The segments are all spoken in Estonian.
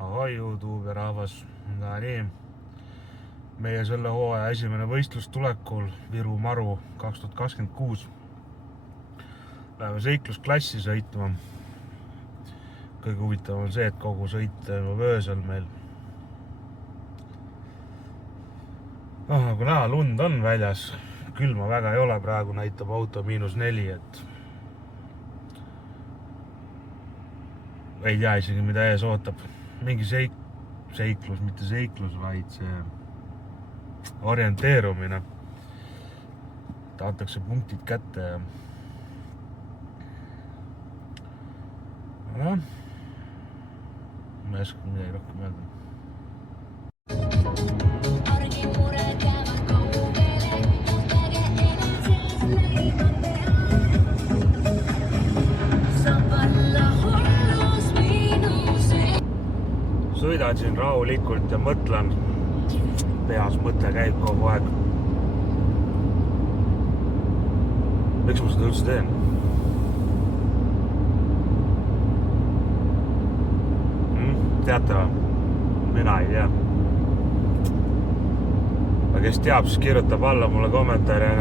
Ahoi YouTube rahvas, nii. Meie selle hooaja esimene võistlus tulekul Viru Maru 2026. Läheme seiklusklassi sõitma. Kõige huvitav on see, et kogu sõit toimub öösel meil. Nagu näha, lund on väljas. Külma väga ei ole, praegu näitab auto -4, et ei tea isegi, mida ees ootab. Mingi seiklus, mitte seiklus, vaid see orienteerumine. Tahetakse punktid kätte ja ma ei oska midagi rohkem öelda. Sõidan siin rahulikult ja mõtlen. Peas mõte käib kogu aeg. Miks ma seda üldse teen? Teate või? Mina ei tea. Aga kes teab, siis kirjutab alla mulle kommentaari.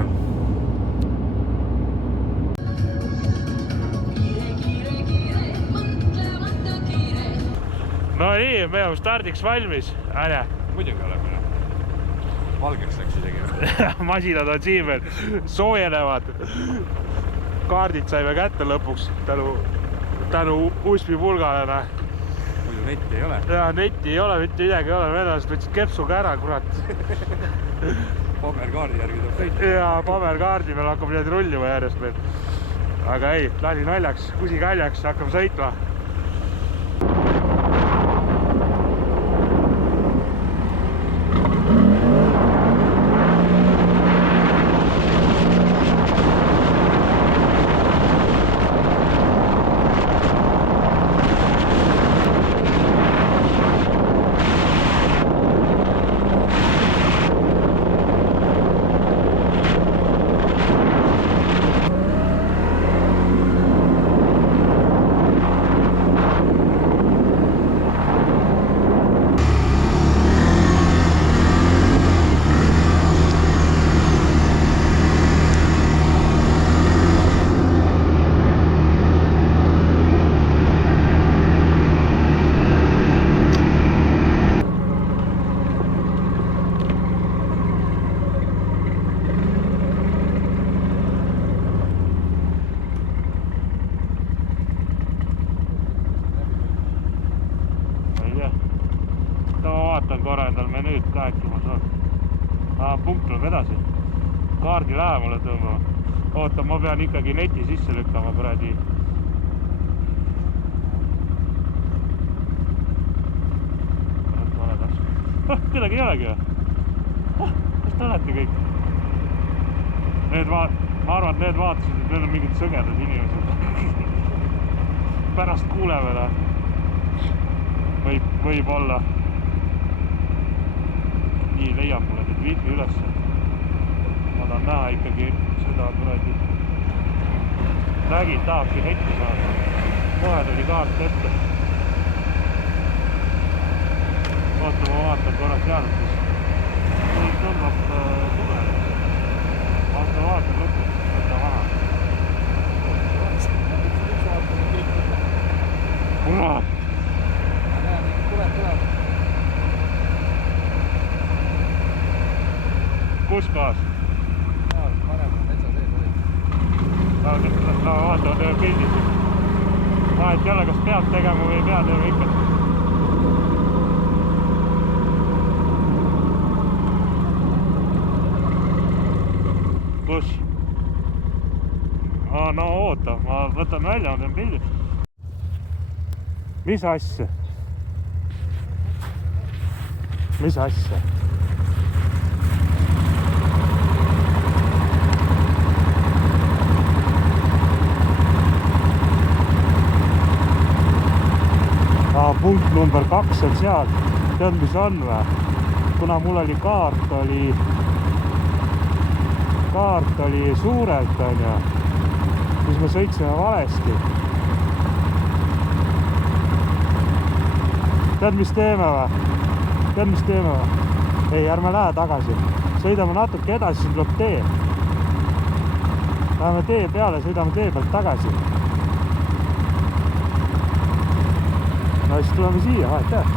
No nii, me oleme stardiks valmis. Älja. Muidugi oleme. Valgeks läks isegi. Masinad on siin veel soojenevad. Kaardid saime kätte lõpuks tänu USB pulgale. Muidu netti ei ole. Ja netti ei ole, mitte midagi ei ole. Venelased võtsid kepsuga ära, kurat. Paberkaardi järgi tuleb sõita. Ja paberkaardi meil hakkab nüüd rullima järjest meil. Aga ei, lali naljaks, kusi kaljaks, hakkame sõitma. Korra endal menüüd ka äkki ma saan. Punkt tuleb edasi. Kaardi lähemale tõmbama. Oota, ma pean ikkagi neti sisse lükkama kuradi. Kedagi ei olegi või? Kas te olete kõik? Ma arvan, et need vaatasid, et need on mingid sõgedad inimesed. Pärast kuuleme. Võib olla. Nii leiab mulle nüüd wifi üles. Ma tahan näha ikkagi seda kuradi. Nägid, tahakski netti saada. Kohe tuli kaart ette. Oota, ma vaatan korra sealt, siis kõik tõmbab tulemas. Vaatan lõpuks, võtta maha. Kurat! Kus kohas? Paremal metsa sees oli. No vaata, teeme pildid. Et jälle, kas peab tegema või ei pea teeme ikka. Kus? No oota, ma võtan välja, ma teen pildid. Mis asja? Mis asja? Punkt number 2 on seal. Tead, mis on või? Kuna mul oli kaart oli suurelt, on ju. siis me sõitsime valesti. tead, mis teeme või? Ei, ärme lähe tagasi. Sõidame natuke edasi, siin tuleb tee. Läheme tee peale, sõidame tee pealt tagasi. No siis tuleme siia, vahet jah.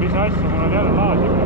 Mis asja, mul on jälle laadimine.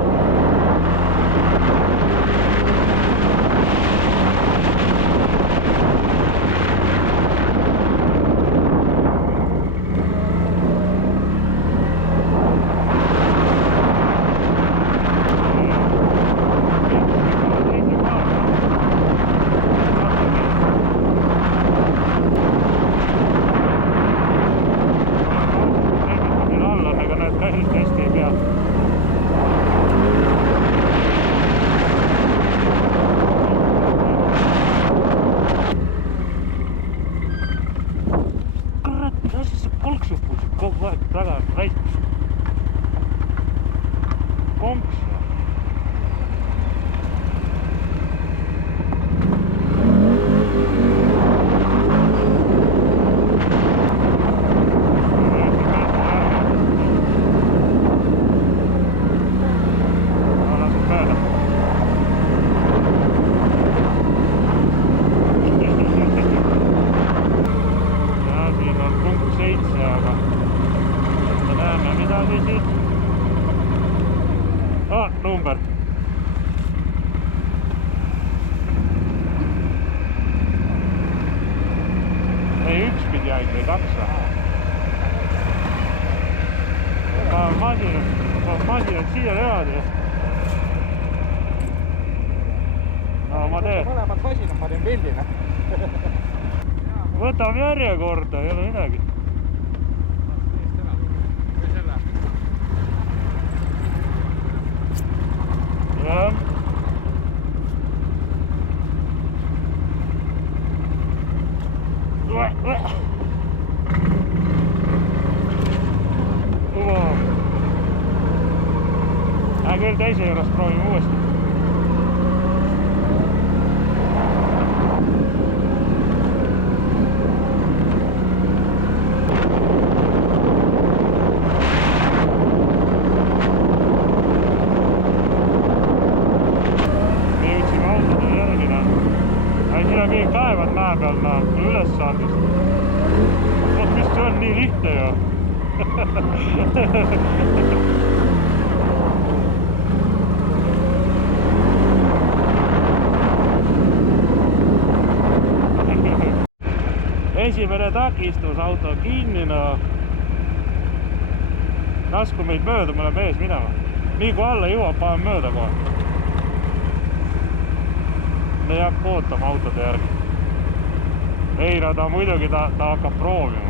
Number. Ei, üks pidi ainult või kaks või? Masinad siia niimoodi. No ma teen. Mõlemad masinad, ma teen pildina. Võtame järjekorda, ei ole midagi. Jah. Küll teise juures proovime uuesti. Kaevad mäe peal, kui üles saadist. Vot mis see on nii lihtne ju. Esimene takistus, auto kinni, no. Lasku meid mööda, me oleme ees minema. Nii kui alla jõuab, panen mööda kohe. Me ei hakka ootama autode järgi. Ei, no ta muidugi ta hakkab proovima.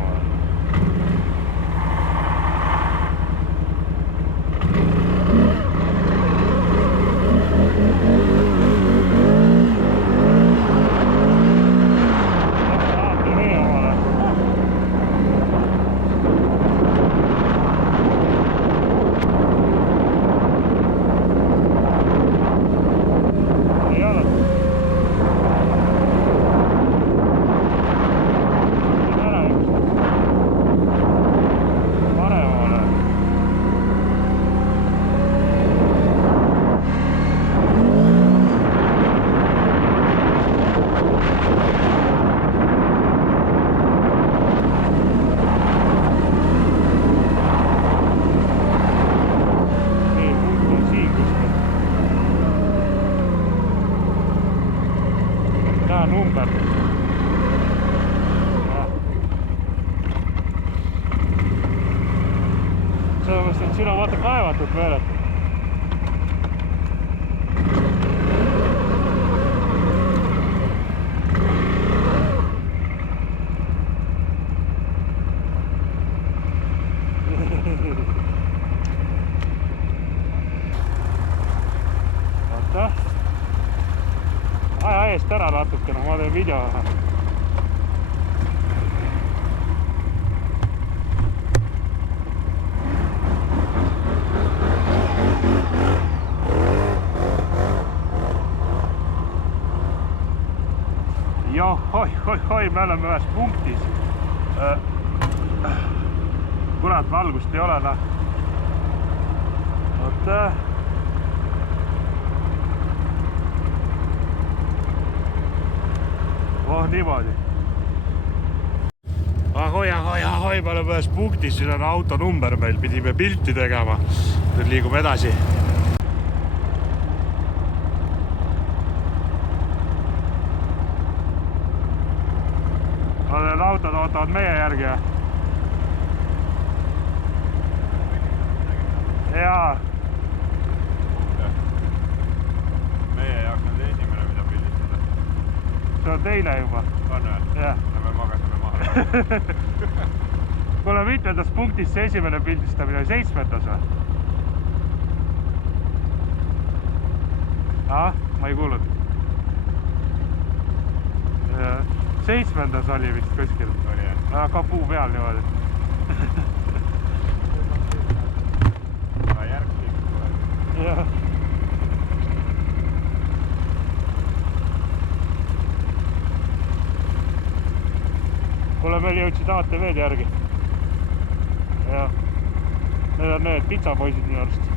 Number. Sellepärast, et siin on vaata kaevatud meelet. Vaata. Aja eest ära natukene, ma teen video. ahoi, me oleme ühes punktis. Kurat, valgust ei ole, noh. Oota. Oh, niimoodi. Ahoi, me oleme ühes punktis, siin on autonumber meil, pidime pilti tegema. Nüüd liigume edasi. Need autod ootavad meie järgi. Jaa. Meie ei hakanud esimene, mida pildistada. See on teine juba. On või? Jah. Me magasime maha. Kuule, mitmendas punktis see esimene pildistamine? 7. või? Ma ei kuulnud. 7. oli vist kuskil. Oli jah. Ka puu peal niimoodi. Järg liikus tuleb. Jah. Kuule, meil jõudsid ATV-d järgi. Ja. Need on need pitsapoisid minu arust.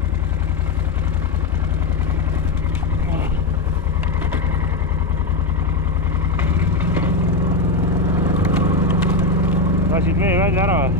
Lasid vee välja ära või?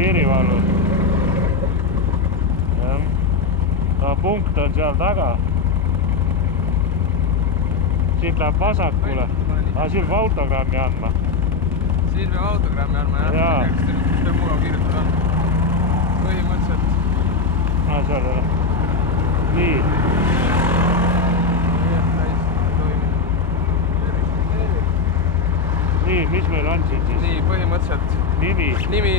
Piirivalvur. Punkt on seal taga. Siit läheb vasakule. Siin peab autogrammi andma. Siin peab autogrammi andma, jah? Kas teil mugav kirjutada on? Põhimõtteliselt. Seal ei ole. Nii. Nii, mis meil on siin siis? Nii, põhimõtteliselt. Nimi. Nimi,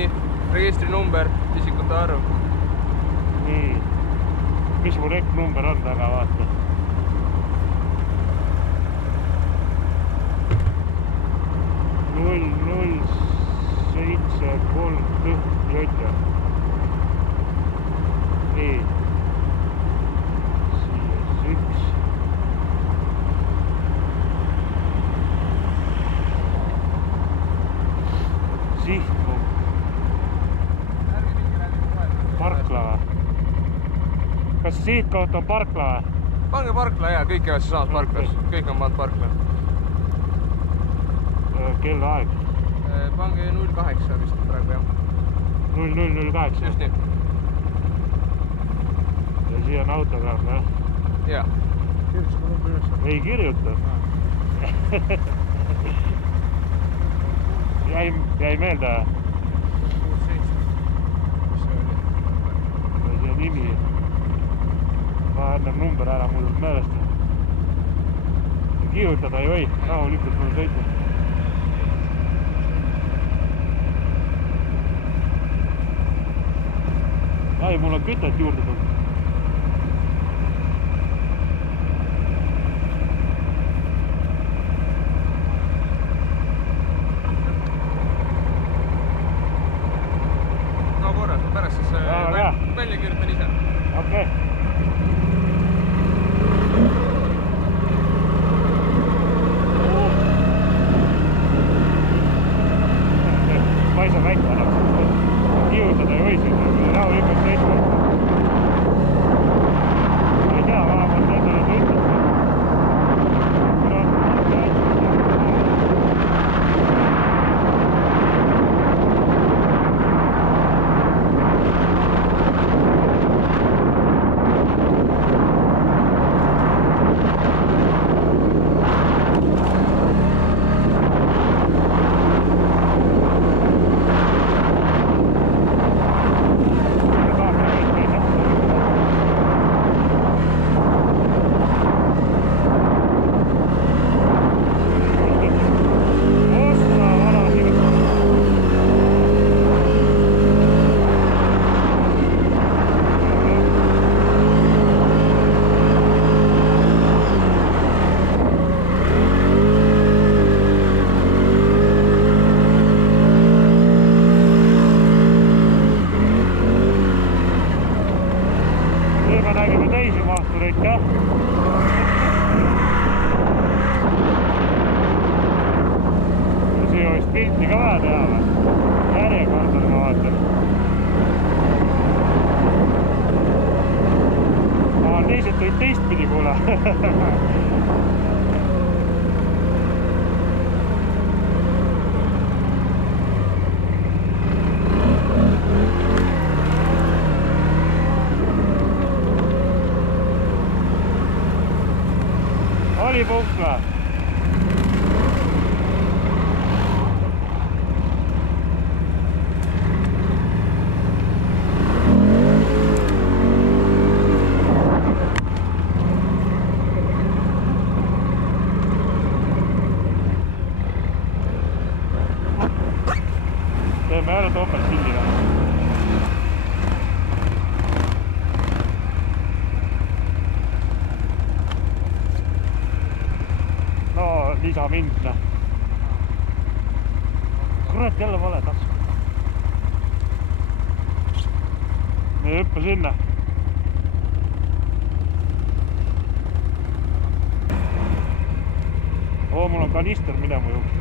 registrinumber, isikute arv. Nii. Mis mu reknumber on taga, vaata. Null, 7, 3, Jotja. Nii. Siis 1. Sihtpunkt. Parkla või? Kas see sihtkoht on Parkla või? Pange Parkla, jaa, kõik jäävad siis samas Parklas. Kõik on pannud Parkla. Kellaaeg? Pange 08 vist praegu, jah. 0008? Just nii. Ja siia on autogramm, jah? Jaa. Kirjutas ma numbri üles? Ei kirjuta. Jäi meelde? 67. Mis see oli? Siia nimi. Ma annan number ära, mul on meelest. Kirjutada ei või, rahulikult mul sõita. Ai, mul on kütet juurde tulnud. nagu teisi mahtureid ka. Ja siin on vist pilti ka vaja teha või? Järjekordal ma vaatan. Teised tõid teistpidi kuule. Oli punkt või? Teeme jälle topeltsildile. No lisa mind, noh. Kurat, jälle vale tasku. Me hüppa sinna. Oo, mul on kanister minema juurde.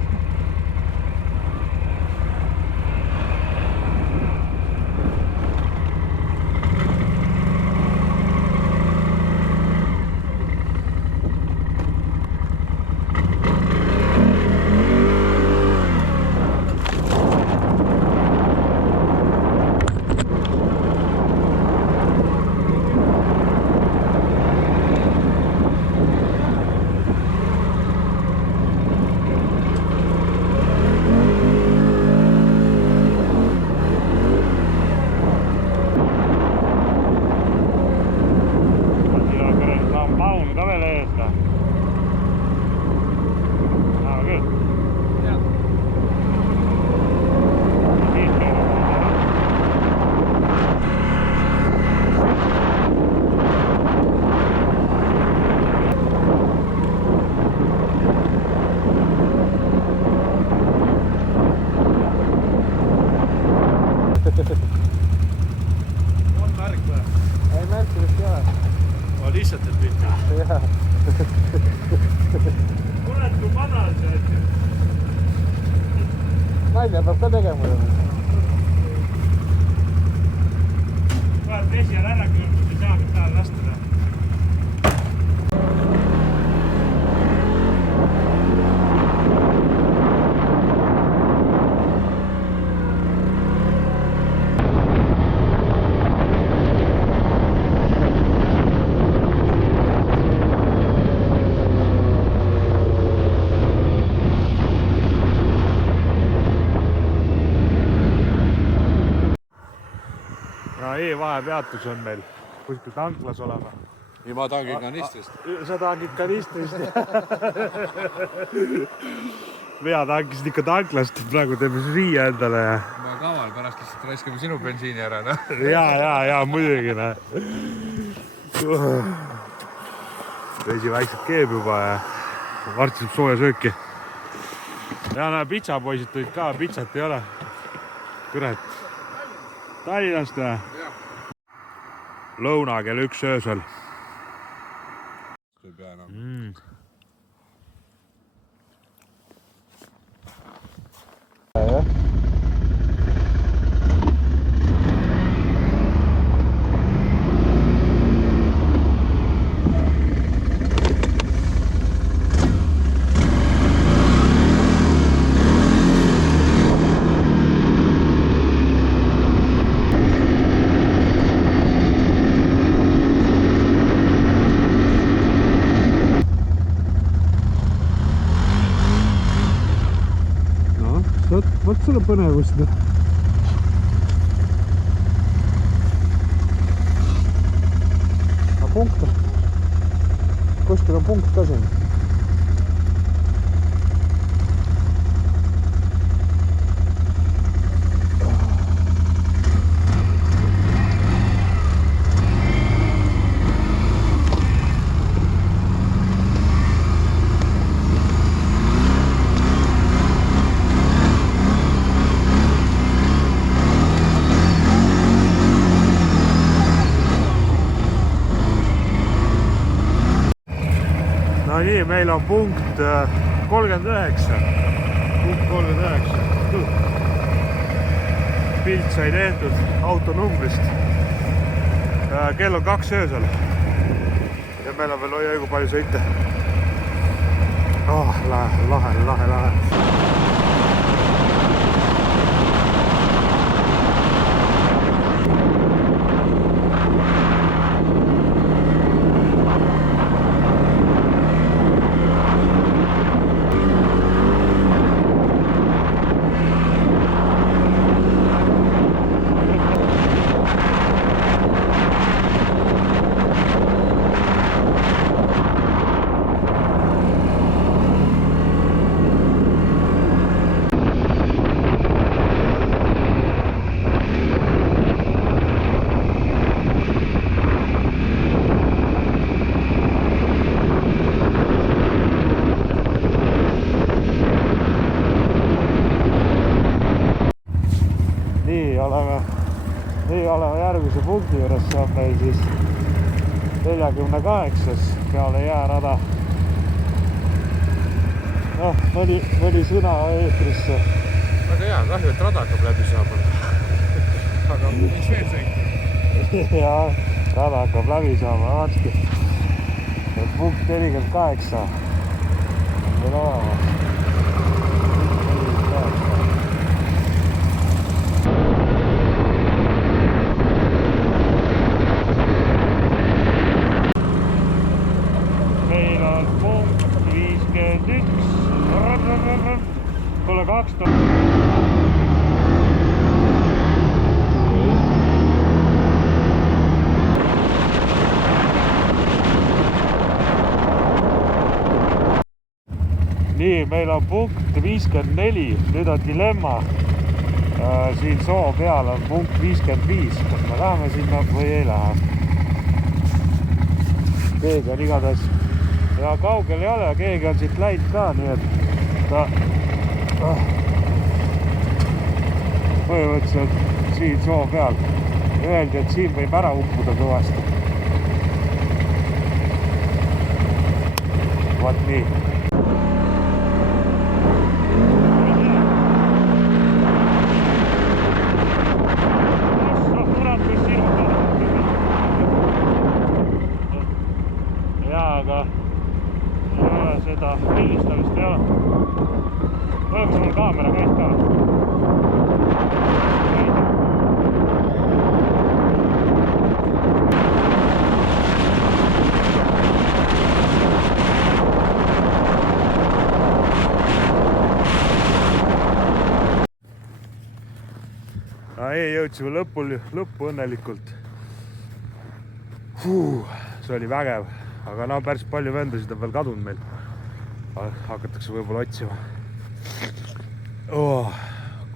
On märk või? Ei märki vist ei ole. Ma lihtsalt et mitte. Jah. Kurat, kui madal see on. Nalja peab ka tegema ju. Kurat, vesi on ära külmust, ei saa nüüd tähele lastada. E-vahepeatus on meil kuskil tanklas olema. Nii ma tangin kanistrist. Sa tangid kanistrist. Vea tankisid ikka tanklast, praegu teeme siia endale. Ma kaval, pärast lihtsalt raiskame sinu bensiini ära, noh. Ja, muidugi, noh. Vesi vaikselt keeb juba ja varsti saab sooja sööki. Ja näe, pitsapoisid tulid ka, pitsat ei ole. Kurat. Tallinnast või? Lõuna kell 1 öösel. Ei pea enam. Vot sulle põnevust. Aga punkt? Kuskil on punkt ka siin. no nii, meil on punkt 39. Punkt 39. Pilt sai tehtud auto numbrist. Kell on 2 öösel. Ja meil on veel oi kui palju sõita. Lahe. Nii oleme järgmise punkti juures, see on meil siis 48 peale jäärada. Noh, mõni sõna eetrisse. Väga hea, kahju, et rada hakkab läbi saama. Aga võiks veel sõita. Jah, rada hakkab läbi saama, vaatki. Punkt 48 on veel olemas. Meil on punkt 51. Kuule 2000. Nii, meil on punkt 54. Nüüd on dilemma. Siin soo peal on punkt 55. Kas me läheme sinna või ei lähe? Keegi on igatahes ja kaugel ei ole, keegi on siit läinud ka, nii et ta põhimõtteliselt siin soo peal öeldi, et siin võib ära uppuda kõvasti. Vaat nii. Aga ei ole seda pildistamist ei ole. Kas mul kaamera käis ka? Jõudsime lõppu õnnelikult. See oli vägev. Aga no päris palju vendasid on veel kadunud meil. Hakatakse võib-olla otsima.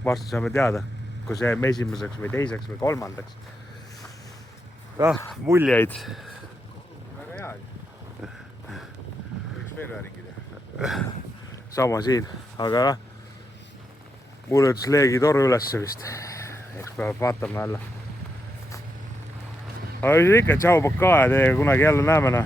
Varsti saame teada, kui see jääme esimeseks või teiseks või kolmandaks. Muljeid. Väga hea. Võiks veel ringi teha. Sama siin, aga mul ütles leegi toru ülesse vist. Eks peab vaatame jälle. Aga ikka tšau, pakaa ja teiega kunagi jälle näeme.